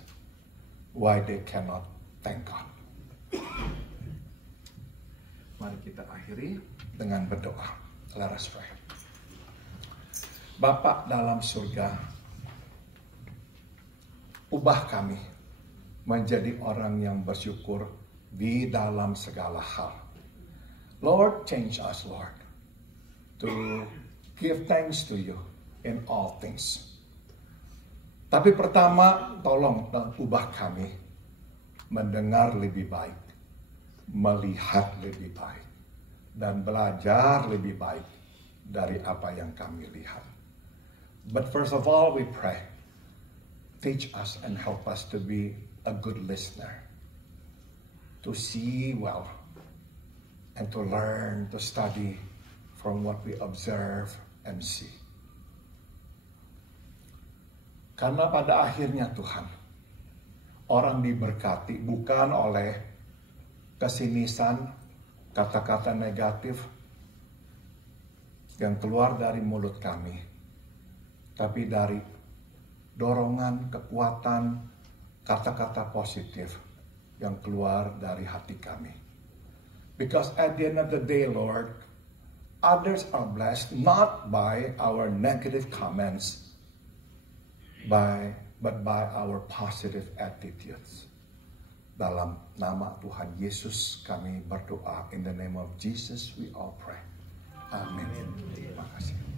why they cannot thank God. Mari kita akhiri dengan berdoa. Let us pray. Bapa dalam surga, ubah kami menjadi orang yang bersyukur di dalam segala hal. Lord, change us, Lord, to give thanks to you in all things. Tapi pertama, tolong ubah kami mendengar lebih baik, melihat lebih baik, dan belajar lebih baik dari apa yang kami lihat. But first of all, we pray, teach us and help us to be a good listener, to see well, and to learn, to study from what we observe and see. Karena pada akhirnya Tuhan, orang diberkati bukan oleh kesinisan, kata-kata negatif yang keluar dari mulut kami, tapi dari dorongan, kekuatan, kata-kata positif yang keluar dari hati kami. Because at the end of the day, Lord, others are blessed not by our negative comments, but by our positive attitudes. Dalam nama Tuhan Yesus kami berdoa. In the name of Jesus we all pray. Amin. Terima kasih.